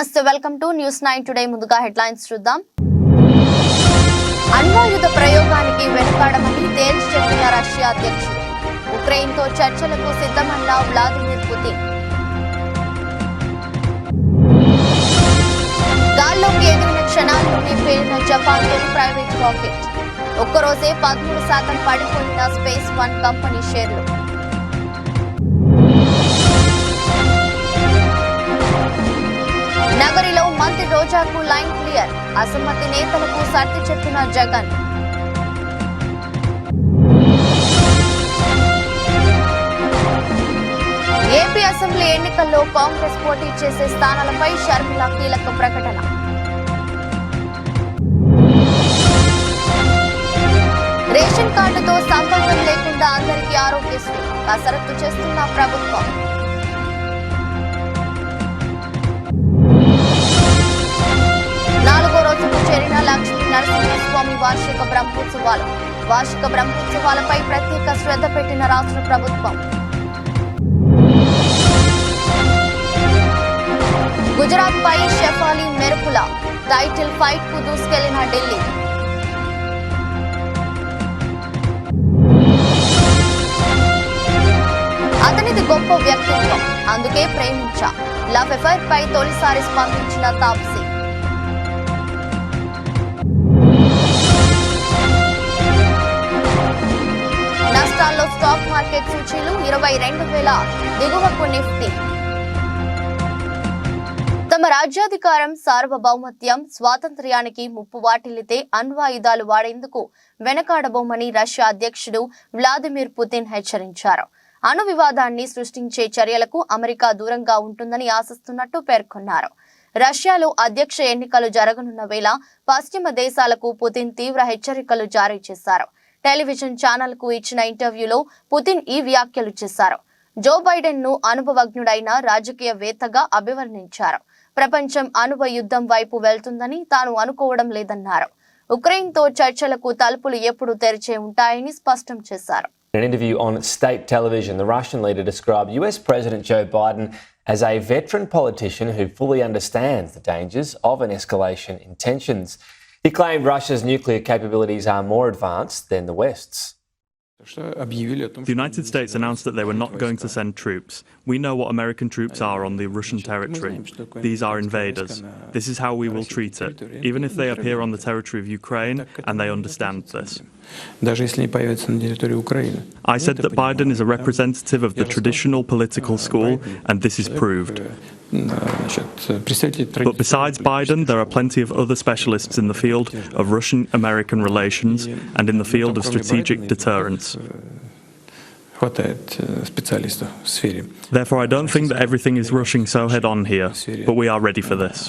నమస్తే, welcome to news 9 today. ముందుగా headlines చూద్దాం. అణ్వాయుధ ప్రయోగానికి వెనుకాడమని తేల్చి చెప్పిన రష్యా అధ్యక్షుడు. ఉక్రెయిన్తో చర్చలకు సిద్ధమన్న వ్లాదిమిర్ పుతిన్. గాల్లోకి ఎగిరిన క్షణాల్లోనే పేలిన జపాన్ తొలి ప్రైవేట్ రాకెట్. ఒక్కరోజే 13% పడిపోయిన స్పేస్ వన్ కంపెనీ షేర్లు. నగరిలో మంత్రి రోజాకు లైన్ క్లియర్. అసమ్మతి నేతలకు సర్ది చెప్పిన జగన్. ఏపీ అసెంబ్లీ ఎన్నికల్లో కాంగ్రెస్ పోటీ చేసే స్థానాలపై షర్మిల కీలక ప్రకటన. రేషన్ కార్డుతో సంబంధం లేకుండా అందరికీ ఆరోగ్యశ్రీ కసరత్తు చేస్తున్న ప్రభుత్వం. నాలుగో రోజుకు చేరిన లక్ష్మీ నరసింహస్వామి వార్షిక బ్రహ్మోత్సవాలపై ప్రత్యేక శ్రద్ధ పెట్టిన రాష్ట్ర ప్రభుత్వం. గుజరాత్ పై షెఫాలి మెరుపుల టైటిల్ ఫైట్ కు దూసుకెళ్లిన ఢిల్లీ. అతనిది గొప్ప వ్యక్తిత్వం, అందుకే ప్రేమించా. లవ్ ఎఫైర్ పై తొలిసారి స్పందించిన తాప్సీ. నష్టాల్లో స్టాక్ మార్కెట్ సూచీలు 22,000 దిగువకు నిఫ్టీ. తమ రాజ్యాధికారం, సార్వభౌమత్యం, స్వాతంత్ర్యానికి ముప్పు వాటిల్లితే అణ్వాయుధాలు వాడేందుకు వెనకాడబోమని రష్యా అధ్యక్షుడు వ్లాదిమిర్ పుతిన్ హెచ్చరించారు. అణు వివాదాన్ని సృష్టించే చర్యలకు అమెరికా దూరంగా ఉంటుందని ఆశిస్తున్నట్టు పేర్కొన్నారు. రష్యాలో అధ్యక్ష ఎన్నికలు జరగనున్న వేళ పశ్చిమ దేశాలకు పుతిన్ తీవ్ర హెచ్చరికలు జారీ చేశారు. టెలివిజన్ ఛానల్ కు ఇచ్చిన ఇంటర్వ్యూలో పుతిన్ ఈ వ్యాఖ్యలు చేశారు. జో బైడెన్ ను అనుభవజ్ఞుడైన రాజకీయవేత్తగా అభివర్ణించారు. ప్రపంచం అణువ యుద్ధం వైపు వెళ్తుందని తాను అనుకోవడం లేదన్నారు. ఉక్రెయిన్ తో చర్చలకు తలుపులు ఎప్పుడు తెరిచే ఉంటాయని స్పష్టం చేశారు. In an interview on state television, the Russian leader described US President Joe Biden as a veteran politician who fully understands the dangers of an escalation in tensions. He claimed Russia's nuclear capabilities are more advanced than the West's. The United States announced that they were not going to send troops. We know what American troops are on the Russian territory. These are invaders. This is how we will treat it, even if they appear on the territory of Ukraine and they understand this. I said that Biden is a representative of the traditional political school, and this is proved. But besides Biden, there are plenty of other specialists in the field of Russian-American relations and in the field of strategic deterrence. Therefore, I don't think that everything is rushing so head-on here, but we are ready for this.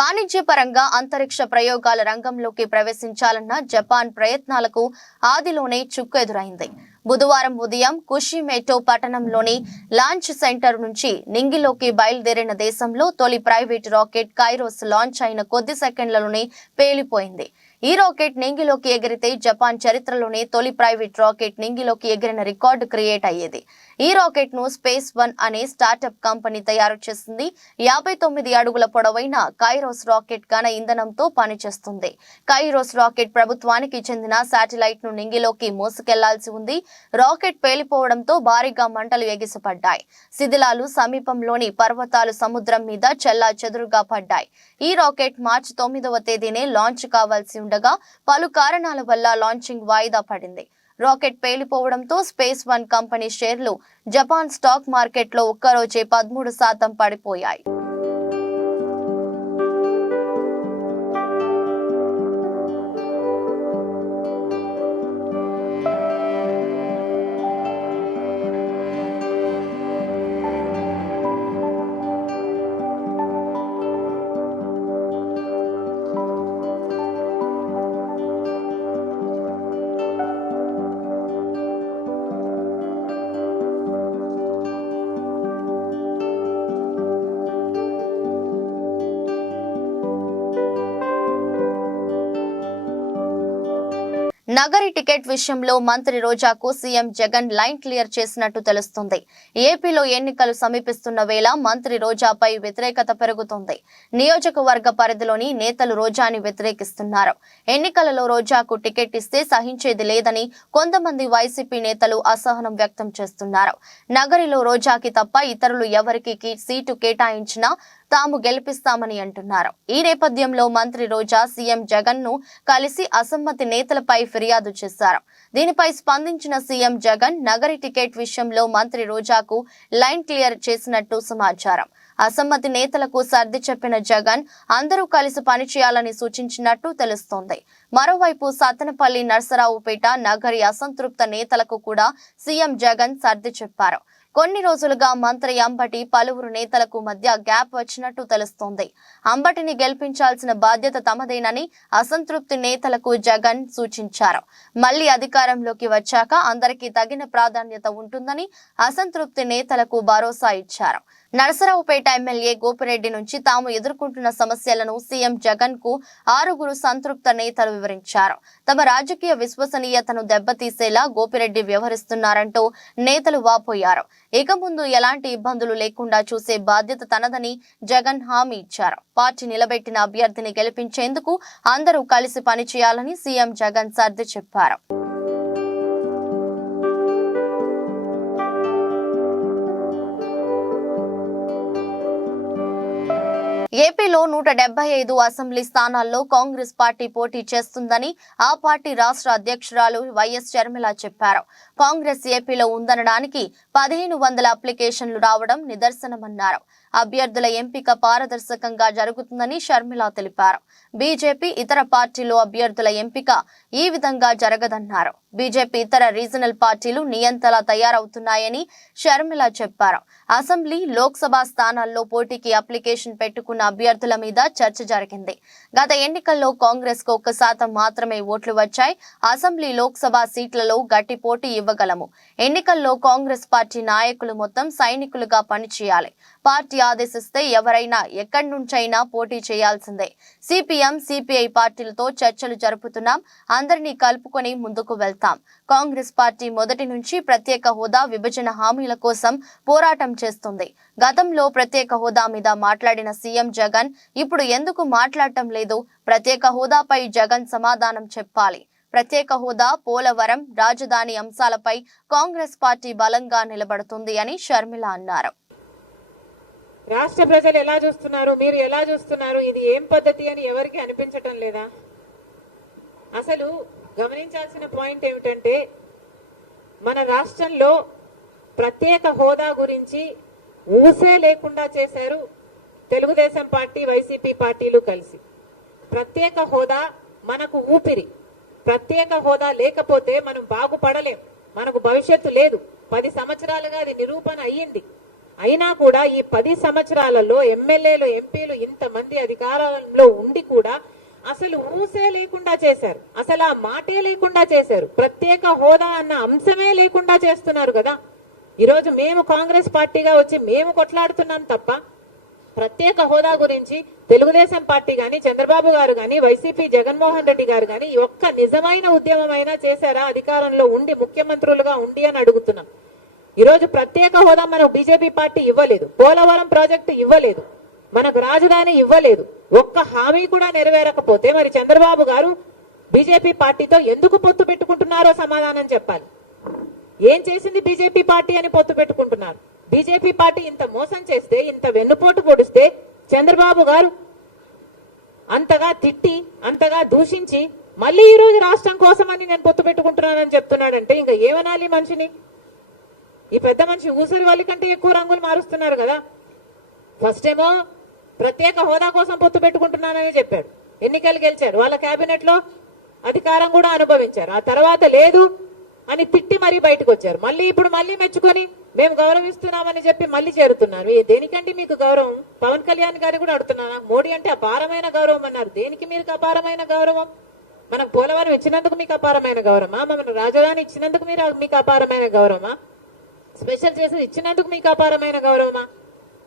వాణిజ్యపరంగా అంతరిక్ష ప్రయోగాల రంగంలోకి ప్రవేశించాలన్న Japan ప్రయత్నాలకు ఆదిలోనే చుక్కు ఎదురైంది. బుధవారం ఉదయం కుషిమేటో పట్టణంలోని లాంచ్ సెంటర్ నుంచి నింగిలోకి బయలుదేరిన దేశంలో తొలి ప్రైవేట్ రాకెట్ కైరోస్ లాంచ్ అయిన కొద్ది సెకండ్లలోనే పేలిపోయింది. ఈ రాకెట్ నింగిలోకి ఎగిరితే జపాన్ చరిత్రలోనే తొలి ప్రైవేట్ రాకెట్ నింగిలోకి ఎగిరిన రికార్డు క్రియేట్ అయ్యేది. ఈ రాకెట్ ను స్పేస్ వన్ అనే స్టార్టప్ కంపెనీ తయారు చేసింది. 59 అడుగుల పొడవైన కైరోస్ రాకెట్ ఘన ఇంధనంతో పనిచేస్తుంది. కైరోస్ రాకెట్ ప్రభుత్వానికి చెందిన శాటిలైట్ ను నింగిలోకి మోసుకెళ్లాల్సి ఉంది. రాకెట్ పేలిపోవడంతో భారీగా మంటలు ఎగిసిపడ్డాయి. శిథిలాలు సమీపంలోని పర్వతాలు సముద్రం మీద చెల్లా చెదురుగా పడ్డాయి. ఈ రాకెట్ మార్చి 9వ తేదీనే లాంచ్ కావాల్సి ఉండగా పలు కారణాల వల్ల లాంచింగ్ వాయిదా పడింది. రాకెట్ పేలిపోవడంతో స్పేస్ వన్ కంపెనీ షేర్లు జపాన్ స్టాక్ మార్కెట్లో ఒక్కరోజే 13% పడిపోయాయి. నగరి టికెట్ విషయంలో మంత్రి రోజాకు సీఎం జగన్ లైన్ క్లియర్ చేసినట్టు తెలుస్తుంది. ఏపీలో ఎన్నికలు సమీపిస్తున్న వేళ మంత్రి రోజాపై వ్యతిరేకత పెరుగుతుంది. నియోజకవర్గ పరిధిలోని నేతలు రోజాని వ్యతిరేకిస్తున్నారు. ఎన్నికలలో రోజాకు టికెట్ ఇస్తే సహించేది లేదని కొంతమంది వైసీపీ నేతలు అసహనం వ్యక్తం చేస్తున్నారు. నగరిలో రోజాకి తప్ప ఇతరులు ఎవరికి సీటు కేటాయించినా తాము గెలిపిస్తామని అంటున్నారు. ఈ నేపథ్యంలో మంత్రి రోజా సీఎం జగన్ ను కలిసి అసమ్మతి నేతలపై ఫిర్యాదు చేశారు. దీనిపై స్పందించిన సీఎం జగన్ నగరి టికెట్ విషయంలో మంత్రి రోజాకు లైన్ క్లియర్ చేసినట్టు సమాచారం. అసమ్మతి నేతలకు సర్ది చెప్పిన జగన్ అందరూ కలిసి పనిచేయాలని సూచించినట్టు తెలుస్తోంది. మరోవైపు సత్తెనపల్లి, నర్సరావుపేట నగరి అసంతృప్త నేతలకు కూడా సీఎం జగన్ సర్ది చెప్పారు. కొన్ని రోజులుగా మంత్రి అంబటి పలువురు నేతలకు మధ్య గ్యాప్ వచ్చినట్టు తెలుస్తోంది. అంబటిని గెలిపించాల్సిన బాధ్యత తమదేనని అసంతృప్తి నేతలకు జగన్ సూచించారు. మళ్లీ అధికారంలోకి వచ్చాక అందరికీ తగిన ప్రాధాన్యత ఉంటుందని అసంతృప్తి నేతలకు భరోసా ఇచ్చారు. నరసరావుపేట ఎమ్మెల్యే గోపిరెడ్డి నుంచి తాము ఎదుర్కొంటున్న సమస్యలను సీఎం జగన్ కు 6 సంతృప్త నేతలు వివరించారు. తమ రాజకీయ విశ్వసనీయతను దెబ్బతీసేలా గోపిరెడ్డి వ్యవహరిస్తున్నారంటూ నేతలు వాపోయారు. ఇక ముందు ఎలాంటి ఇబ్బందులు లేకుండా చూసే బాధ్యత తనదని జగన్ హామీ ఇచ్చారు. పార్టీ నిలబెట్టిన అభ్యర్థిని గెలిపించేందుకు అందరూ కలిసి పనిచేయాలని సీఎం జగన్ సర్ది చెప్పారు. ఏపీలో 175 అసెంబ్లీ స్థానాల్లో కాంగ్రెస్ పార్టీ పోటీ చేస్తుందని ఆ పార్టీ రాష్ట్ర అధ్యక్షురాలు వైఎస్ షర్మిల చెప్పారు. కాంగ్రెస్ ఏపీలో ఉందనడానికి 1500 అప్లికేషన్లు రావడం నిదర్శనమన్నారు. అభ్యర్థుల ఎంపిక పారదర్శకంగా జరుగుతుందని షర్మిల తెలిపారు. బీజేపీ ఇతర పార్టీలు అభ్యర్థుల ఎంపిక ఈ విధంగా జరగదన్నారు. బీజేపీ ఇతర రీజనల్ పార్టీలు నియంతలా తయారవుతున్నాయని షర్మిల చెప్పారు. అసెంబ్లీ, లోక్సభ స్థానాల్లో పోటీకి అప్లికేషన్ పెట్టుకున్న అభ్యర్థుల మీద చర్చ జరిగింది. గత ఎన్నికల్లో కాంగ్రెస్ కు 1% మాత్రమే ఓట్లు వచ్చాయి. అసెంబ్లీ, లోక్సభ సీట్లలో గట్టి పోటీ ఇవ్వగలము. ఎన్నికల్లో కాంగ్రెస్ పార్టీ నాయకులు మొత్తం సైనికులుగా పనిచేయాలి. పార్టీ ఆదేశిస్తే ఎవరైనా ఎక్కడి నుంచైనా పోటీ చేయాల్సిందే. సిపిఎం, సిపిఐ పార్టీలతో చర్చలు జరుపుతున్నాం. అందరినీ కలుపుకొని ముందుకు వెళ్తాం. కాంగ్రెస్ పార్టీ మొదటి నుంచి ప్రత్యేక హోదా, విభజన హామీల కోసం పోరాటం చేస్తుంది. గతంలో ప్రత్యేక హోదా మీద మాట్లాడిన సీఎం జగన్ ఇప్పుడు ఎందుకు మాట్లాడటం లేదు? ప్రత్యేక హోదాపై జగన్ సమాధానం చెప్పాలి. ప్రత్యేక హోదా, పోలవరం, రాజధాని అంశాలపై కాంగ్రెస్ పార్టీ బలంగా నిలబడుతుంది అని షర్మిల అన్నారు. రాష్ట్ర ప్రజలు ఎలా చూస్తున్నారు, మీరు ఎలా చూస్తున్నారు, ఇది ఏం పద్ధతి అని ఎవరికి అనిపించటం లేదా? అసలు గమనించాల్సిన పాయింట్ ఏమిటంటే మన రాష్ట్రంలో ప్రత్యేక హోదా గురించి ఊసే లేకుండా చేశారు తెలుగుదేశం పార్టీ, వైసీపీ పార్టీలు కలిసి. ప్రత్యేక హోదా మనకు ఊపిరి. ప్రత్యేక హోదా లేకపోతే మనం బాగుపడలేం, మనకు భవిష్యత్తు లేదు. 10 సంవత్సరాలుగా అది నిరూపణ అయ్యింది. అయినా కూడా ఈ 10 సంవత్సరాలలో ఎమ్మెల్యేలు, ఎంపీలు ఇంతమంది అధికారంలో ఉండి కూడా అసలు ఊసే లేకుండా చేశారు. అసలు ఆ మాటే లేకుండా చేశారు. ప్రత్యేక హోదా అన్న అంశమే లేకుండా చేస్తున్నారు కదా. ఈరోజు మేము కాంగ్రెస్ పార్టీగా వచ్చి మేము కొట్లాడుతున్నాం తప్ప ప్రత్యేక హోదా గురించి తెలుగుదేశం పార్టీ గాని, చంద్రబాబు గారు గాని, వైసీపీ జగన్మోహన్ రెడ్డి గారు గాని ఒక్క నిజమైన ఉద్యమమైనా చేశారా అధికారంలో ఉండి, ముఖ్యమంత్రులుగా ఉండి అని అడుగుతున్నాం. ఈరోజు ప్రత్యేక హోదా మనకు బీజేపీ పార్టీ ఇవ్వలేదు. పోలవరం ప్రాజెక్టు ఇవ్వలేదు. మనకు రాజధాని ఇవ్వలేదు. ఒక్క హామీ కూడా నెరవేరకపోతే మరి చంద్రబాబు గారు బీజేపీ పార్టీతో ఎందుకు పొత్తు పెట్టుకుంటున్నారో సమాధానం చెప్పాలి. ఏం చేసింది బీజేపీ పార్టీ అని పొత్తు పెట్టుకుంటున్నారు? బీజేపీ పార్టీ ఇంత మోసం చేస్తే, ఇంత వెన్నుపోటు పొడిస్తే చంద్రబాబు గారు అంతగా తిట్టి, అంతగా దూషించి మళ్ళీ ఈ రోజు రాష్ట్రం కోసమని నేను పొత్తు పెట్టుకుంటున్నానని చెప్తున్నాడంటే ఇంకా ఏమనాలి మనిషిని? ఈ పెద్ద మనిషి ఊసరి వాళ్ళ కంటే ఎక్కువ రంగులు మారుస్తున్నారు కదా. ఫస్ట్ ఏమో ప్రత్యేక హోదా కోసం పొత్తు పెట్టుకుంటున్నానని చెప్పాడు. ఎన్నికలు గెలిచారు. వాళ్ళ కేబినెట్ లో అధికారం కూడా అనుభవించారు. ఆ తర్వాత లేదు అని తిట్టి మరీ బయటకు వచ్చారు. మళ్ళీ ఇప్పుడు మళ్ళీ మెచ్చుకొని మేము గౌరవిస్తున్నామని చెప్పి మళ్ళీ చేరుతున్నారు. దేనికంటే మీకు గౌరవం? పవన్ కళ్యాణ్ గారు కూడా అడుగుతున్నాను. మోడీ అంటే అపారమైన గౌరవం అన్నారు. దేనికి మీకు అపారమైన గౌరవం? మనకు పోలవరం ఇచ్చినందుకు మీకు అపారమైన గౌరవమా? మన రాజధాని ఇచ్చినందుకు మీకు అపారమైన గౌరవమా? స్పెషల్ చేసి ఇచ్చినందుకు మీకు అపారమైన గౌరవమా?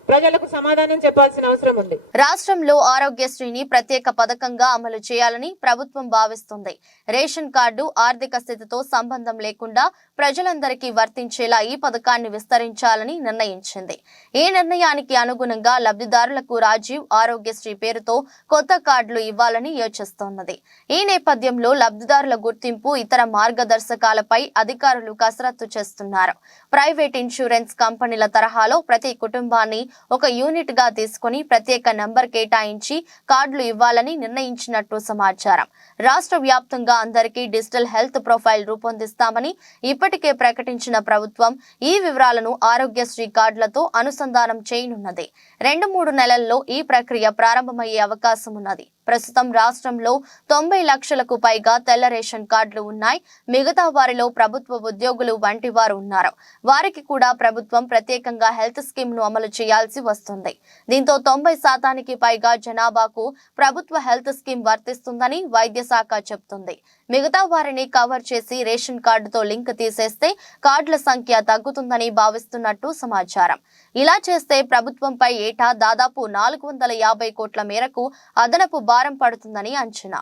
ప్రజలకు సమాధానం చెప్పాల్సిన అవసరం ఉంది. రాష్ట్రంలో ఆరోగ్యశ్రీని ప్రత్యేక పథకంగా అమలు చేయాలని ప్రభుత్వం భావిస్తుంది. రేషన్ కార్డు ఆర్థిక స్థితితో సంబంధం లేకుండా ప్రజలందరికీ వర్తించేలా ఈ పథకాన్ని విస్తరించాలని నిర్ణయించింది. ఈ నిర్ణయానికి అనుగుణంగా లబ్ధిదారులకు రాజీవ్ ఆరోగ్యశ్రీ పేరుతో కొత్త కార్డులు ఇవ్వాలని యోచిస్తోన్నది. ఈ నేపథ్యంలో లబ్ధిదారుల గుర్తింపు, ఇతర మార్గదర్శకాలపై అధికారులు కసరత్తు చేస్తున్నారు. ప్రైవేట్ ఇన్సూరెన్స్ కంపెనీల తరహాలో ప్రతి కుటుంబాన్ని ఒక యూనిట్ గా తీసుకుని ప్రత్యేక నంబర్ కేటాయించి కార్డులు ఇవ్వాలని నిర్ణయించినట్టు సమాచారం. రాష్ట్ర వ్యాప్తంగా అందరికీ డిజిటల్ హెల్త్ ప్రొఫైల్ రూపొందిస్తామని ఇప్పటికే ప్రకటించిన ప్రభుత్వం ఈ వివరాలను ఆరోగ్యశ్రీ కార్డులతో అనుసంధానం చేయనున్నది. 2-3 నెలల్లో ఈ ప్రక్రియ ప్రారంభమయ్యే అవకాశం ఉన్నది. ప్రస్తుతం రాష్ట్రంలో 90 లక్షలకు పైగా తెల్ల రేషన్ కార్డులు ఉన్నాయి. మిగతా వారిలో ప్రభుత్వ ఉద్యోగులు వంటి వారు ఉన్నారు. వారికి కూడా ప్రభుత్వం ప్రత్యేకంగా హెల్త్ స్కీమ్ ను అమలు చేయాల్సి వస్తుంది. దీంతో 90% పైగా జనాభాకు ప్రభుత్వ హెల్త్ స్కీమ్ వర్తిస్తుందని వైద్య శాఖ చెబుతుంది. మిగతా వారిని కవర్ చేసి రేషన్ కార్డుతో లింక్ తీసేస్తే కార్డుల సంఖ్య తగ్గుతుందని భావిస్తున్నట్టు సమాచారం. ఇలా చేస్తే ప్రభుత్వంపై ఏటా దాదాపు 450 కోట్ల మేరకు అదనపు భారం పడుతుందని అంచనా.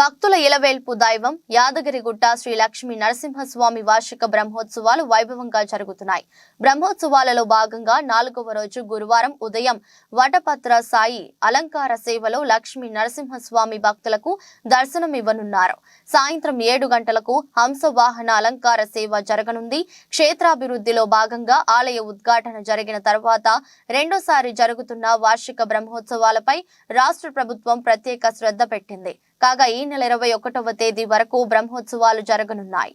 భక్తుల ఇలవేల్పు దైవం యాదగిరిగుట్ట శ్రీ లక్ష్మీ నరసింహస్వామి వార్షిక బ్రహ్మోత్సవాలు వైభవంగా జరుగుతున్నాయి. బ్రహ్మోత్సవాలలో భాగంగా 4వ రోజు గురువారం ఉదయం వటపత్ర సాయి అలంకార సేవలో లక్ష్మీ నరసింహస్వామి భక్తులకు దర్శనమివ్వనున్నారు. సాయంత్రం 7 గంటలకు హంసవాహన అలంకార సేవ జరగనుంది. క్షేత్రాభివృద్ధిలో భాగంగా ఆలయ ఉద్ఘాటన జరిగిన తర్వాత రెండోసారి జరుగుతున్న వార్షిక బ్రహ్మోత్సవాలపై రాష్ట్ర ప్రభుత్వం ప్రత్యేక శ్రద్ధ పెట్టింది. కాగా ఈ నెల 21వ తేదీ వరకు బ్రహ్మోత్సవాలు జరగనున్నాయి.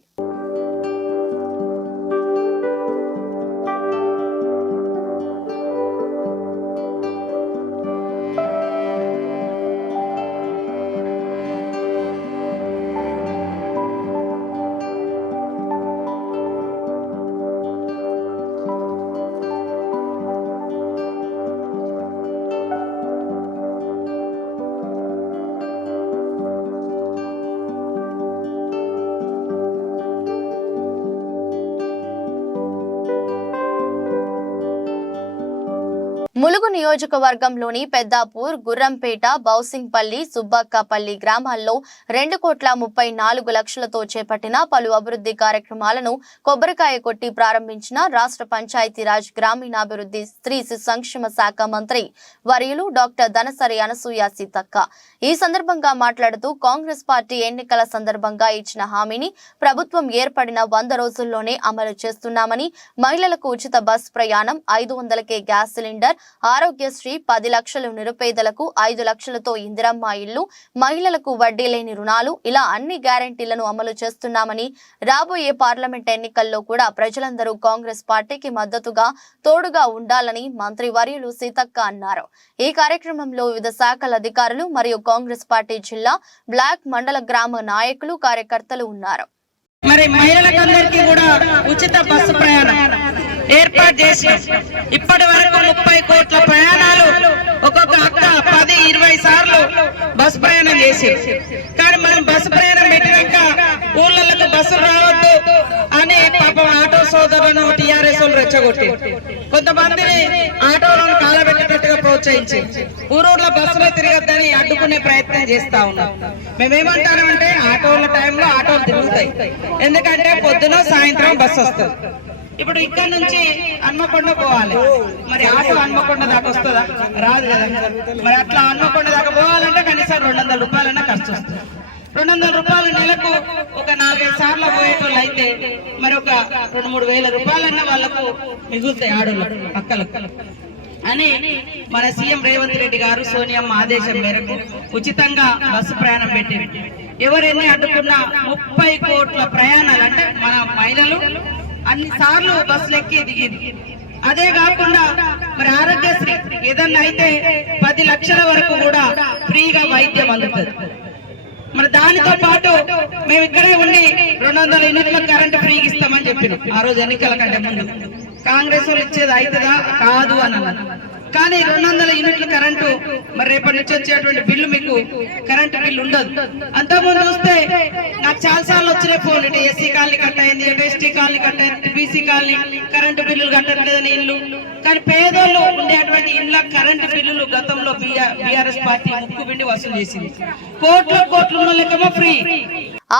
ములుగు నియోజకవర్గంలోని పెద్దాపూర్, గుర్రంపేట, బౌసింగ్పల్లి, సుబ్బక్కపల్లి గ్రామాల్లో 2,34 లక్షలతో చేపట్టిన పలు అభివృద్ధి కార్యక్రమాలను కొబ్బరికాయ కొట్టి ప్రారంభించిన రాష్ట్ర పంచాయతీరాజ్ గ్రామీణాభివృద్ధి స్త్రీ సంక్షేమ శాఖ మంత్రి వర్యులు డాక్టర్ ధనసరి అనసూయ సీతక్క. ఈ సందర్భంగా మాట్లాడుతూ కాంగ్రెస్ పార్టీ ఎన్నికల సందర్భంగా ఇచ్చిన హామీని ప్రభుత్వం ఏర్పడిన 100 రోజుల్లోనే అమలు చేస్తున్నామని, మహిళలకు ఉచిత బస్ ప్రయాణం, 500కే గ్యాస్ సిలిండర్, ఆరోగ్యశ్రీ, 10 లక్షలు నిరుపేదలకు, 5 లక్షలతో ఇందిరమ్మ ఇల్లు, మహిళలకు వడ్డీ లేని రుణాలు, ఇలా అన్ని గ్యారెంటీలను అమలు చేస్తున్నామని, రాబోయే పార్లమెంట్ ఎన్నికల్లో కూడా ప్రజలందరూ కాంగ్రెస్ పార్టీకి మద్దతుగా తోడుగా ఉండాలని మంత్రి వర్యులు సీతక్క అన్నారు. ఈ కార్యక్రమంలో వివిధ శాఖల అధికారులు మరియు కాంగ్రెస్ పార్టీ జిల్లా, బ్లాక్, మండల, గ్రామ నాయకులు, కార్యకర్తలు ఉన్నారు. మరి మహిళలందరికీ కూడా ఉచిత బస్సు ప్రయాణం ఏర్పాటు చేసి ఇప్పటి వరకు 30 కోట్ల ప్రయాణాలు ఒక్కొక్క అక్క 10-20 సార్లు బస్సు ప్రయాణం చేసి, కానీ మనం బస్సు ప్రయాణం పెట్టినాక ఊళ్ళకు బస్సులు రావద్దు అని పాపం ఆటో సోదరులను టీఆర్ఎస్ వాళ్ళు రెచ్చగొట్టి కొంతమందిని ఆటోలను కాలబెట్టేటట్టుగా ప్రోత్సహించి ఊరూర్లో బస్సులో తిరగద్దని అడ్డుకునే ప్రయత్నం చేస్తా ఉన్నాం. మేమేమంటామంటే ఆటోల టైంలో ఆటోలు తిరుగుతాయి, ఎందుకంటే పొద్దున సాయంత్రం బస్సు వస్తుంది. ఇప్పుడు ఇక్కడ నుంచి హన్మకొండ పోవాలి, మరి ఆటో హన్మకొండ దాకా వస్తుందా? రాదు కదా. మరి అట్లా హన్మకొండ దాకా పోవాలంటే కనీసం 200 రూపాయలన్నా ఖర్చు వస్తుంది. 200 రూపాయలు నెలకు ఒక 4-5 సార్లు పోయేటోళ్ళు అయితే మరి ఒక 2-3 వేల రూపాయలన్నా వాళ్ళకు మిగులుతాయి ఆడోళ్ళకు, అక్కలకు అని మన సీఎం రేవంత్ రెడ్డి గారు సోనియమ్మ ఆదేశం మేరకు ఉచితంగా బస్సు ప్రయాణం పెట్టింది. ఎవరెన్ని అడ్డుకున్నా 30 కోట్ల ప్రయాణాలు అంటే మన మహిళలు అన్ని సార్లు బస్సులు ఎక్కి దిగింది. అదే కాకుండా మరి మరి దానితో పాటు మేము ఇక్కడే ఉండి 200 యూనిట్ల కరెంటు ఫ్రీగా ఇస్తామని చెప్పినాం ఆ రోజు ఎన్నికల కంటే ముందు. కాంగ్రెస్ వాళ్ళు ఇచ్చేది అవుతుందా కాదు అని అన్నారు. కానీ 200 యూనిట్ల కరెంటు మరి రేపటి నుంచి వచ్చేటువంటి బిల్లు మీకు కరెంటు బిల్లు ఉండదు. అంతకుముందు చూస్తే నాకు చాలా సార్లు వచ్చిన ఫోన్, ఎస్సీ కాలనీ కట్ అయింది, ఎస్టీ కాలనీ కట్ అయింది, బీసీ కాలనీ కరెంటు బిల్లులు కట్టట్లేదని ఇల్లు. కానీ పేదోళ్ళు ఉండేటువంటి ఇళ్ళ కరెంటు బిల్లులు గతంలో బీఆర్ఎస్ పార్టీ ముక్కుబిండి వసూలు చేసింది. కోట్లు ఉన్న లెక్కమో ఫ్రీ.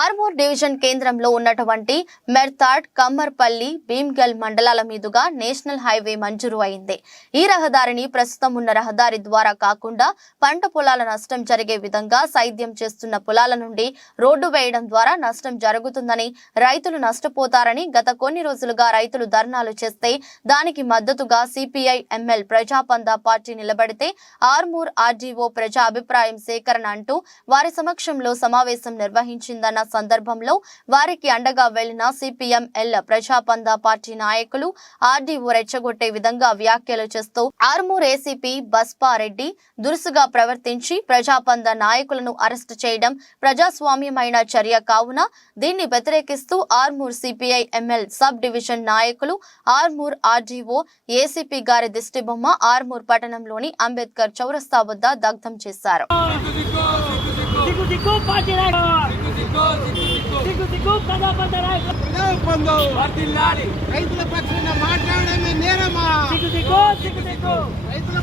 ఆర్మూర్ డివిజన్ కేంద్రంలో ఉన్నటువంటి మెర్తాడ్, కమ్మర్పల్లి, భీమ్గల్ మండలాల మీదుగా నేషనల్ హైవే మంజూరు అయింది. ఈ రహదారిని ప్రస్తుతం ఉన్న రహదారి ద్వారా కాకుండా పంట పొలాల నష్టం జరిగే విధంగా సైద్యం చేస్తున్న పొలాల నుండి రోడ్డు వేయడం ద్వారా నష్టం జరుగుతుందని, రైతులు నష్టపోతారని గత కొన్ని రోజులుగా రైతులు ధర్నాలు చేస్తే దానికి మద్దతుగా సిపిఐ ఎంఎల్ ప్రజాపందా పార్టీ నిలబడితే ఆర్మూర్ ఆర్డీఓ ప్రజా అభిప్రాయం సేకరణ అంటూ వారి సమక్షంలో సమావేశం నిర్వహించిందన్న సందర్భంలో వారికి అండగా వెళ్లిన సిపిఎం ఎల్ ప్రజాపందా పార్టీ నాయకులు ఆర్డీఓ రెచ్చగొట్టే విధంగా వ్యాఖ్యలు చేస్తూ ఆర్మూర్ ఏసీపీ బస్పారెడ్డి దురుసుగా ప్రవర్తించి ప్రజాపందా నాయకులను అరెస్టు చేయడం ప్రజాస్వామ్యమైన చర్య కావున దీన్ని వ్యతిరేకిస్తూ Armoor CPI ML sub division నాయకులు ఆర్మూర్ ఆర్డీఓ ఏసీపీ గారి దిష్టిబొమ్మ ఆర్మూర్ పట్టణంలోని అంబేద్కర్ చౌరస్తా వద్ద దగ్ధం చేశారు. రైతుల పక్షాన మాట్లాడమే నేరమా? రైతుల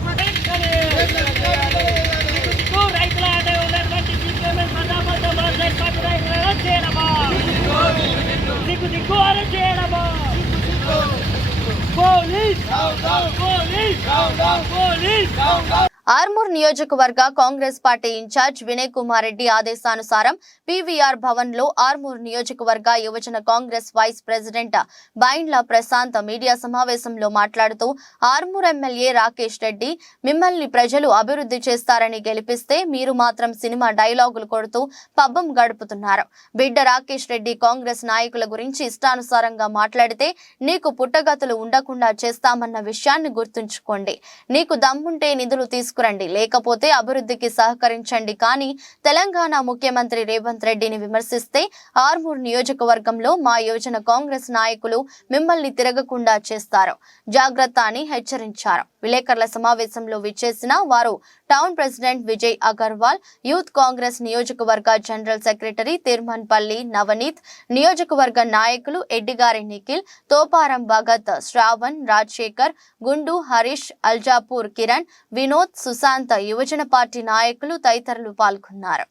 ఆర్మూర్ నియోజకవర్గ కాంగ్రెస్ పార్టీ ఇన్ఛార్జ్ వినయ్ కుమార్ రెడ్డి ఆదేశానుసారం పీవీఆర్ భవన్ లో ఆర్మూర్ నియోజకవర్గ యువజన Congress vice president Bindla Prashanth media సమావేశంలో మాట్లాడుతూ ఆర్మూర్ ఎమ్మెల్యే రాకేష్ రెడ్డి మిమ్మల్ని ప్రజలు అభివృద్ధి చేస్తారని గెలిపిస్తే మీరు మాత్రం సినిమా డైలాగులు కొడుతూ పబ్బం గడుపుతున్నారు. బిడ్డ రాకేష్ రెడ్డి కాంగ్రెస్ నాయకుల గురించి ఇష్టానుసారంగా మాట్లాడితే నీకు పుట్టగతులు ఉండకుండా చేస్తామన్న విషయాన్ని గుర్తుంచుకోండి. నీకు దమ్ముంటే నిధులు తీసుకురండి, లేకపోతే అభివృద్ధికి సహకరించండి. కానీ తెలంగాణ ముఖ్యమంత్రి రేవంత్ రెడ్డిని విమర్శిస్తే ఆర్మూర్ నియోజకవర్గంలో మా యువజన కాంగ్రెస్ నాయకులు మిమ్మల్ని తిరగకుండా చేస్తారు, జాగ్రత్త అని హెచ్చరించారు. విలేకరుల సమావేశంలో విచ్చేసిన వారు town president Vijay Agarwal, youth Congress నియోజకవర్గ జనరల్ సెక్రటరీ తిరుమన్పల్లి నవనీత్, నియోజకవర్గ నాయకులు ఎడ్డిగారి నిఖిల్, తోపారం భగత్, శ్రావణ్, రాజశేఖర్, గుండు, హరీష్, అల్జాపూర్ కిరణ్, వినోద్, సుశాంత్, యువజన పార్టీ నాయకులు తదితరులు పాల్గొన్నారు.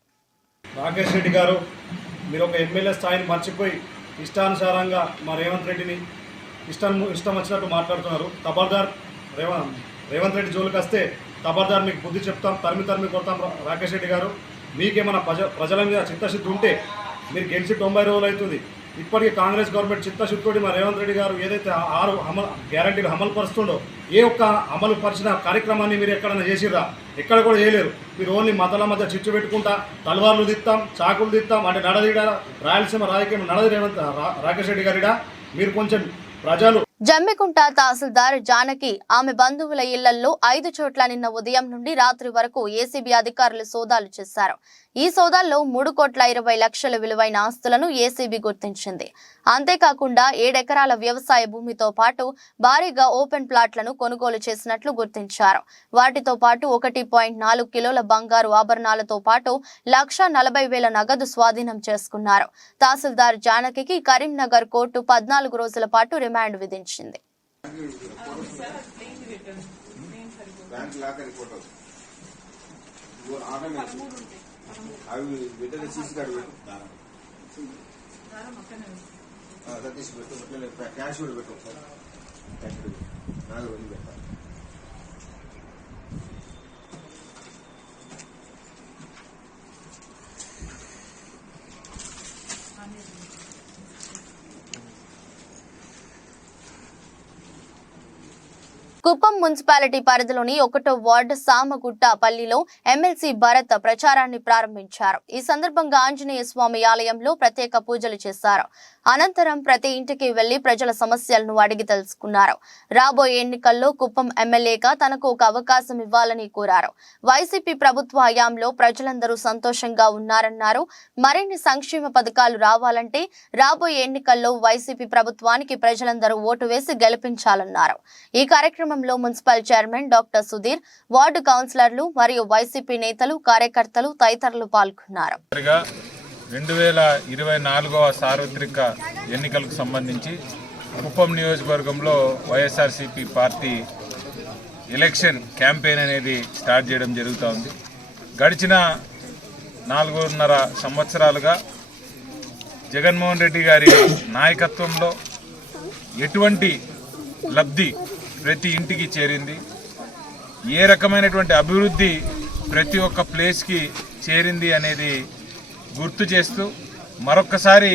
రాకేష్ రెడ్డి గారు, మీరు ఒక ఎమ్మెల్యే స్థాయిని మర్చిపోయి ఇష్టానుసారంగా మా రేవంత్ రెడ్డిని ఇష్టం వచ్చినట్టు మాట్లాడుతున్నారు. ఖబర్దార్, రేవంత్ రెడ్డి జోలికి వస్తే ఖబర్దార్ మీకు బుద్ధి చెప్తాం, తరిమి కొడతాం. రాకేష్ రెడ్డి గారు, మీకేమైనా ప్రజల మీద చిత్తశుద్ధి ఉంటే మీరు గెలిచి 90 రోజులు అవుతుంది. ఇప్పటికీ కాంగ్రెస్ గవర్నమెంట్ చిత్తశుద్ధితోటి మా రేవంత్ రెడ్డి గారు ఏదైతే 6 గ్యారంటీలు అమలు పరుస్తుండో ఏ ఒక్క అమలు పరిచిన కార్యక్రమాన్ని మీరు ఎక్కడైనా చేసిర్రా? ఎక్కడ కూడా చేయలేరు. మీరు ఓన్లీ మతాల మధ్య చిచ్చు పెట్టుకుంటా తలవార్లు దిత్తాం, చాకులు దిత్తాం అంటే నడదిడా రాయలసీమ రాజకీయం నడది రాకేష్ రెడ్డి గారిడా. మీరు కొంచెం ప్రజలు జమ్మికుంట తహసీల్దార్ జానకి ఆమె బంధువుల ఇళ్లలో 5 చోట్ల నిన్న ఉదయం నుండి రాత్రి వరకు ఏసీబీ అధికారులు సోదాలు చేశారు. ఈ సోదాల్లో 3,20,00,000 విలువైన ఆస్తులను ఏసీబీ గుర్తించింది. అంతేకాకుండా 7 ఎకరాల వ్యవసాయ భూమితో పాటు భారీగా ఓపెన్ ప్లాట్లను కొనుగోలు చేసినట్లు గుర్తించారు. వాటితో పాటు 1.4 కిలోల బంగారు ఆభరణాలతో పాటు 1,40,000 నగదు స్వాధీనం చేసుకున్నారు. తహసీల్దార్ జానకి కరీంనగర్ కోర్టు 14 రోజుల పాటు రిమాండ్ విధించింది. అవి బిడ్డలు సీసీ కార్డు పెట్టు, సతీష్ పెట్టు, క్యాష్ కూడా పెట్టు, ఒకసారి క్యాష్ కూడా నాకు రోజు పెట్టాలి. కుప్పం మున్సిపాలిటీ పరిధిలోని 1వ వార్డు సామగుట్ట పల్లిలో ఎమ్మెల్సీ భరత్ ప్రచారాన్ని ప్రారంభించారు. ఈ సందర్భంగా ఆంజనేయ స్వామి ఆలయంలో ప్రత్యేక పూజలు చేశారు. అనంతరం ప్రతి ఇంటికి వెళ్లి ప్రజల సమస్యలను అడిగి తెలుసుకున్నారు. రాబోయే ఎన్నికల్లో కుప్పం ఎమ్మెల్యేగా తనకు ఒక అవకాశం ఇవ్వాలని కోరారు. వైసీపీ ప్రభుత్వ హయాంలో ప్రజలందరూ సంతోషంగా ఉన్నారన్నారు. మరిన్ని సంక్షేమ పథకాలు రావాలంటే రాబోయే ఎన్నికల్లో వైసీపీ ప్రభుత్వానికి ప్రజలందరూ ఓటు వేసి గెలిపించాలన్నారు. ఈ కార్యక్రమంలో municipal chairman doctor Sudheer, ward కౌన్సిలర్లు మరియు వైసీపీ నేతలు, కార్యకర్తలు తదితరులు పాల్గొన్నారు. 2024వ సార్వత్రిక ఎన్నికలకు సంబంధించి కుప్పం నియోజకవర్గంలో వైఎస్ఆర్సీపీ పార్టీ ఎలక్షన్ క్యాంపెయిన్ అనేది స్టార్ట్ చేయడం జరుగుతోంది. గడిచిన 4.5 సంవత్సరాలుగా జగన్మోహన్ రెడ్డి గారి నాయకత్వంలో ఎటువంటి లబ్ధి ప్రతి ఇంటికి చేరింది, ఏ రకమైనటువంటి అభివృద్ధి ప్రతి ఒక్క ప్లేస్కి చేరింది అనేది గుర్తు చేస్తూ మరొక్కసారి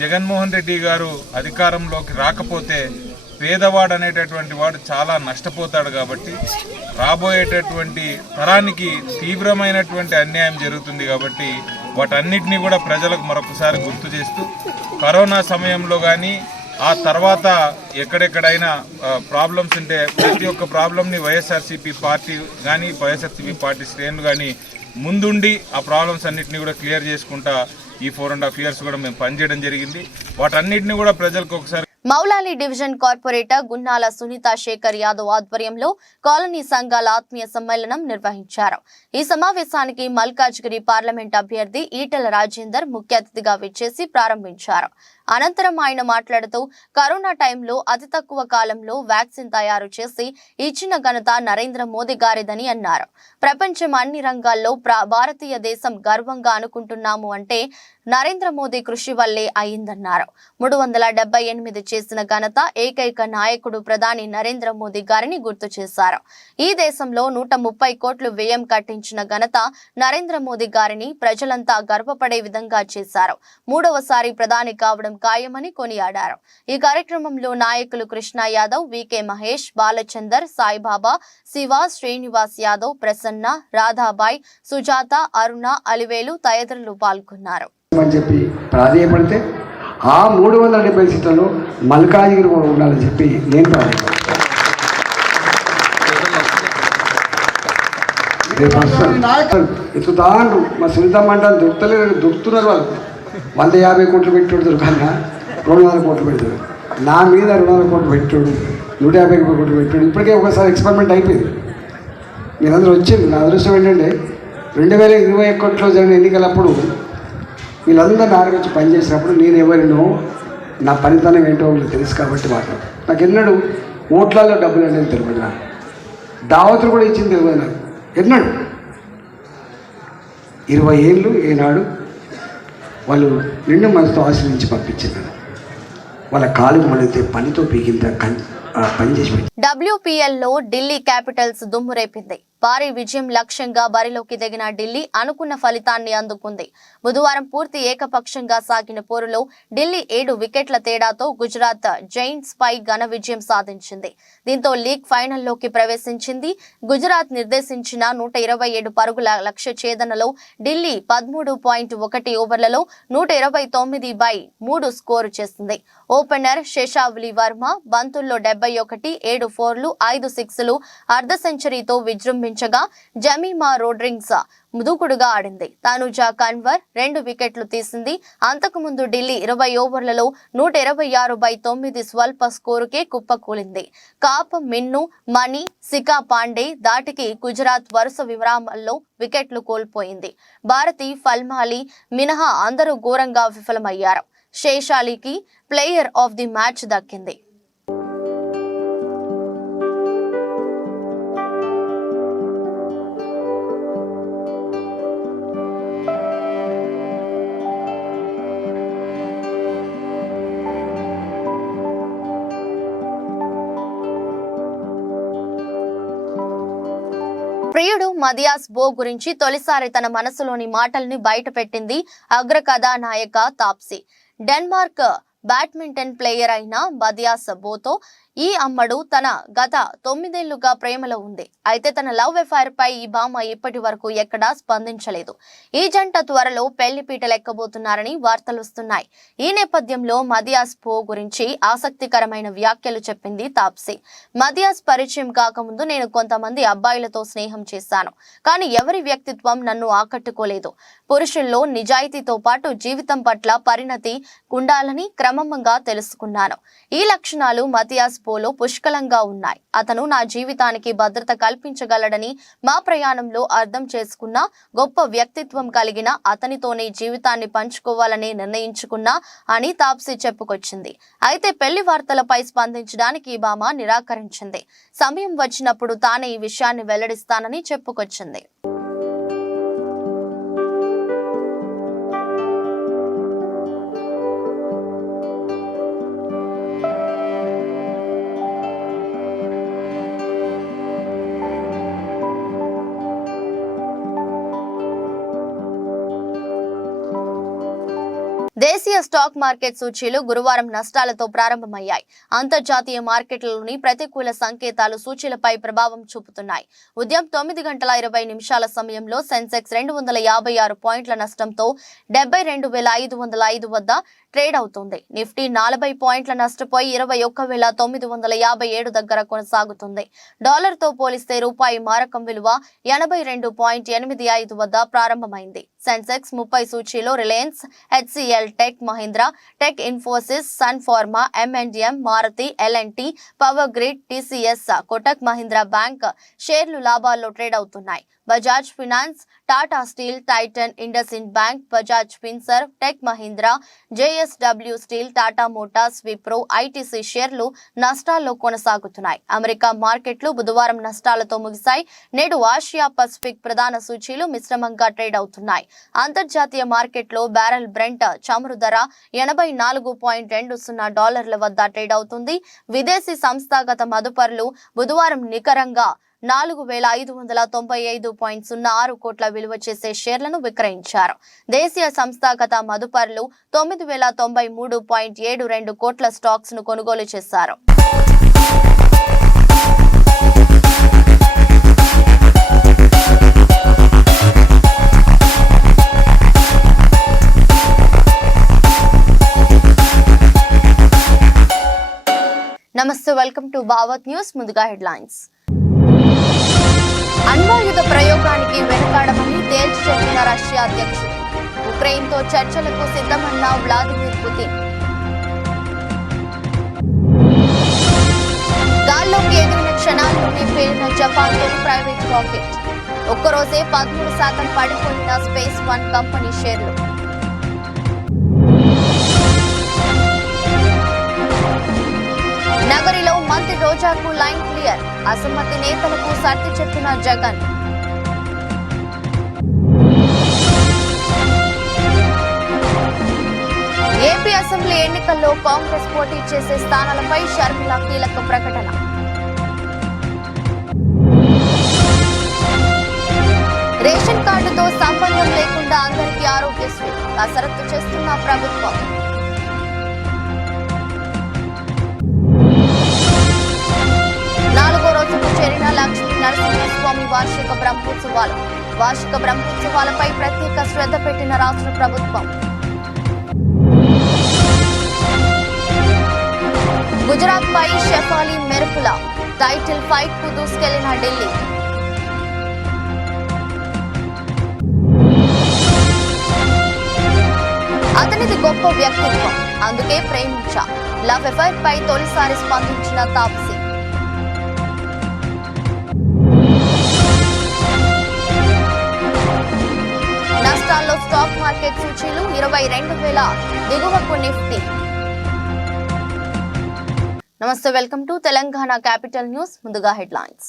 జగన్మోహన్ రెడ్డి గారు అధికారంలోకి రాకపోతే పేదవాడు అనేటటువంటి వాడు చాలా నష్టపోతాడు. కాబట్టి రాబోయేటటువంటి తరానికి తీవ్రమైనటువంటి అన్యాయం జరుగుతుంది. కాబట్టి వాటన్నిటినీ కూడా ప్రజలకు మరొకసారి గుర్తు చేస్తూ కరోనా సమయంలో కానీ ఆ తర్వాత ఎక్కడెక్కడైనా ప్రాబ్లమ్స్ ఉంటే ప్రతి ఒక్క ప్రాబ్లమ్ని వైఎస్ఆర్సీపీ పార్టీ కానీ వైఎస్ఆర్సీపీ పార్టీ శ్రేణులు కానీ ముందుండి ఆ ప్రాబ్లమ్స్ అన్నింటినీ కూడా క్లియర్ చేసుకుంటా ఈ 4.5 years కూడా మేము పనిచేయడం జరిగింది. వాటన్నిటిని కూడా ప్రజలకు ఒకసారి మౌలాలి డివిజన్ కార్పొరేటర్ గున్నాల సునీత శేఖర్ యాదవ్ ఆధ్వర్యంలో కాలనీ సంఘాల ఆత్మీయ సమ్మేళనం నిర్వహించారు. ఈ సమావేశానికి మల్కాజ్గిరి పార్లమెంట్ అభ్యర్థి ఈటెల రాజేందర్ ముఖ్య అతిథిగా విచ్చేసి ప్రారంభించారు. అనంతరం ఆయన మాట్లాడుతూ కరోనా టైంలో అతి తక్కువ కాలంలో వ్యాక్సిన్ తయారు చేసి ఇచ్చిన ఘనత నరేంద్ర మోదీ గారిదని అన్నారు. ప్రపంచం అన్ని రంగాల్లో భారతీయ దేశం గర్వంగా అనుకుంటున్నాము అంటే నరేంద్ర మోదీ కృషి వల్లే అయిందన్నారు. 378 చేసిన ఘనత ఏకైక నాయకుడు ప్రధాని నరేంద్ర మోదీ గారిని గుర్తు చేశారు. ఈ దేశంలో 130 కోట్లు వ్యయం కట్టించిన ఘనత నరేంద్ర మోదీ గారిని ప్రజలంతా గర్వపడే విధంగా చేశారు. 3వసారి ప్రధాని కావడం ఖాయమని కొనియాడారు. ఈ కార్యక్రమంలో నాయకులు కృష్ణ యాదవ్, వికే మహేష్, బాలచందర్, సాయిబాబా, శివ, శ్రీనివాస్ యాదవ్, ప్రసన్న, రాధాబాయ్, సుజాత, అరుణ, అలివేలు తదితరులు పాల్గొన్నారు. అని చెప్పి ప్రాధేయపడితే ఆ 370 సీట్లలో మల్కాజిగిరి కూడా ఉండాలని చెప్పి నేను ప్రాధేయపడతాను. ఎత్తుతాండ్రు మా సునీత మండలం దొరుకుతున్నారు వాళ్ళు. 150 కోట్లు పెట్టాడు దొరకన్నా 200 కోట్లు పెట్టాడు. నా మీద 200 కోట్లు పెట్టాడు, 150 కోట్లు పెట్టాడు. ఇప్పటికే ఒకసారి ఎక్స్పెరిమెంట్ అయిపోయింది. మీరందరూ వచ్చింది. నా అదృష్టం ఏంటంటే 2021లో జరిగిన ఎన్నికలప్పుడు వీళ్ళందరూ నా వచ్చి పనిచేసినప్పుడు నేను ఎవరినో నా పనితనం ఏంటో వీళ్ళు తెలుసు కాబట్టి మాట్లాడు. నాకు ఎన్నడూ ఓట్లలో డబ్బులు అనేది తెలియదు. నాకు దావతులు కూడా ఇచ్చింది తెలియదు. నాకు ఎన్నడు 20 ఏళ్ళు ఏనాడు వాళ్ళు నిండు మనసుతో ఆశ్రయించి పంపించారు. వాళ్ళ కాలు మొదలైతే పనితో పీకింత పని చేసి WPL లో ఢిల్లీ క్యాపిటల్స్ దుమ్ము రేపింది. భారీ విజయం లక్ష్యంగా బరిలోకి దిగిన ఢిల్లీ అనుకున్న ఫలితాన్ని అందుకుంది. బుధవారం పూర్తి ఏకపక్షంగా సాగిన పోరులో ఢిల్లీ 7 వికెట్ల తేడాతో గుజరాత్ జైంట్స్ పై ఘన విజయం సాధించింది. దీంతో లీగ్ ఫైనల్లోకి ప్రవేశించింది. గుజరాత్ నిర్దేశించిన 127 పరుగుల లక్ష్య ఛేదనలో ఢిల్లీ 13.1 ఓవర్లలో 129/3 స్కోరు చేసింది. ఓపెనర్ శేషావలి వర్మ బంతుల్లో 71, 7 4లు, 5 6లు, అర్ధ సెంచరీతో విజృంభించగా జమీమా రోడ్రింగ్స్ దూకుడుగా ఆడింది. తనుజా కన్వర్ 2 వికెట్లు తీసింది. అంతకుముందు ఢిల్లీ 20 ఓవర్లలో 126/9 స్వల్ప స్కోరుకే కుప్పకూలింది. కాప్, మిన్ను, మణి, సికా పాండే దాటికి గుజరాత్ వరుస విరామాల్లో వికెట్లు కోల్పోయింది. భారతి, ఫల్మాలి మినహా అందరూ ఘోరంగా విఫలమయ్యారు. శేషాలికి ప్లేయర్ ఆఫ్ ది మ్యాచ్ దక్కింది. ప్రియుడు మదియాస్ బో గురించి తొలిసారి తన మనసులోని మాటల్ని బయటపెట్టింది అగ్ర కథానాయక తాప్సీ. డెన్మార్క్ బ్యాడ్మింటన్ ప్లేయర్ అయిన మదియాస్ బోతో ఈ అమ్మడు తన గత 9 ఏళ్లుగా ప్రేమలో ఉంది. అయితే తన లవ్ అఫైర్ పై ఈ భామ ఇప్పటి వరకు ఎక్కడా స్పందించలేదు. ఈ జంట త్వరలో పెళ్లి పీటలెక్కబోతున్నారని వార్తలు వస్తున్నాయి. ఈ నేపథ్యంలో మదియాస్ పో గురించి ఆసక్తికరమైన వ్యాఖ్యలు చెప్పింది తాప్సీ. మదియాస్ పరిచయం కాకముందు నేను కొంతమంది అబ్బాయిలతో స్నేహం చేశాను, కానీ ఎవరి వ్యక్తిత్వం నన్ను ఆకట్టుకోలేదు. పురుషుల్లో నిజాయితీతో పాటు జీవితం పట్ల పరిణతి ఉండాలని క్రమంగా తెలుసుకున్నాను. ఈ లక్షణాలు మతియాస్ పోలో పుష్కలంగా ఉన్నాయి. అతను నా జీవితానికి భద్రత కల్పించగలడని మా ప్రయాణంలో అర్థం చేసుకున్న గొప్ప వ్యక్తిత్వం కలిగిన అతనితోనే జీవితాన్ని పంచుకోవాలని నిర్ణయించుకున్నా అని తాప్సీ చెప్పుకొచ్చింది. అయితే పెళ్లి వార్తలపై స్పందించడానికి ఈ భామ నిరాకరించింది. సమయం వచ్చినప్పుడు తానే ఈ విషయాన్ని వెల్లడిస్తానని చెప్పుకొచ్చింది. దేశీయ స్టాక్ మార్కెట్ సూచీలు గురువారం నష్టాలతో ప్రారంభమయ్యాయి. అంతర్జాతీయ మార్కెట్లలోని ప్రతికూల సంకేతాలు సూచీలపై ప్రభావం చూపుతున్నాయి. ఉదయం 9:20 సమయంలో సెన్సెక్స్ 256 పాయింట్ల నష్టంతో 72,505 వద్ద ట్రేడ్ అవుతుంది. నిఫ్టీ 40 పాయింట్ల నష్టపోయి 21,957 దగ్గర కొనసాగుతుంది. డాలర్తో పోలిస్తే రూపాయి మారకం విలువ 82.85 వద్ద ప్రారంభమైంది. సెన్సెక్స్ 30 సూచీలో Reliance, HCL, Tech Mahindra, Tech Infosys, Sun Pharma, M&M, Maruti, L&T, Power Grid, TCS, Kotak Mahindra Bank షేర్లు లాభాల్లో ట్రేడ్ అవుతున్నాయి. Bajaj Finance, Tata Steel, Titan, IndusInd Bank, Bajaj Finserv, Tech Mahindra, JSW Steel, Tata Motors, Wipro, ITC షేర్లు నష్టాల్లో కొనసాగుతున్నాయి. అమెరికా మార్కెట్లు బుధవారం నష్టాలతో ముగిశాయి. నేడు ఆసియా పసిఫిక్ ప్రధాన సూచీలు మిశ్రమంగా ట్రేడ్ అవుతున్నాయి. అంతర్జాతీయ మార్కెట్లో బ్యారెల్ బ్రెంట్ చమురు ధర $80.20 వద్ద ట్రేడ్ అవుతుంది. విదేశీ సంస్థాగత మదుపరులు బుధవారం నికరంగా 4,595.06 కోట్ల విలువ చేసే షేర్లను విక్రయించారు. దేశీయ సంస్థాగత మదుపరులు 9,093.72 కోట్ల స్టాక్స్ ను కొనుగోలు చేశారు. నమస్తే, వెల్కమ్ టు భావత్ న్యూస్. ముందుగా హెడ్లైన్స్. అణ్వాయుధ ప్రయోగానికి వెనుకాడమని తేల్చి చెప్పిన రష్యా అధ్యక్షుడు. ఉక్రెయిన్తో చర్చలకు సిద్ధమన్న వ్లాదిమిర్ పుతిన్. గాల్లోకి ఎగిరిన క్షణాల్లోనే పేలిన జపాన్ తొలి ప్రైవేట్ రాకెట్. ఒక్కరోజే 13% పడిపోయిన స్పేస్ వన్ కంపెనీ షేర్లు. నగరిలో మంత్రి రోజాకు లైన్ క్లియర్. అసమ్మతి నేతలకు సర్ది చెప్పిన జగన్. ఏపీ అసెంబ్లీ ఎన్నికల్లో కాంగ్రెస్ పోటీ చేసే స్థానాలపై షర్మిల కీలక ప్రకటన. రేషన్ కార్డుతో సంబంధం లేకుండా అందరికీ ఆరోగ్యశ్రీ కసరత్తు చేస్తున్న ప్రభుత్వం. చేరిన లక్ష్మీ నరసింహస్వామి వార్షిక బ్రహ్మోత్సవాలపై ప్రత్యేక శ్రద్ధ పెట్టిన రాష్ట్ర ప్రభుత్వం. గుజరాత్ పై షెఫాలి మెరుపుల టైటిల్ ఫైట్ కు దూసుకెళ్లిన ఢిల్లీ. అతనిది గొప్ప వ్యక్తిత్వం, అందుకే ప్రేమించా. లవ్ అఫైర్ పై తొలిసారి స్పందించిన తాప్సీ. నష్టాల్లో స్టాక్ మార్కెట్ సూచీలు 22,000 దిగువకు నిఫ్టీ. నమస్తే, welcome to Telangana capital news. ముందుగా హెడ్లైన్స్.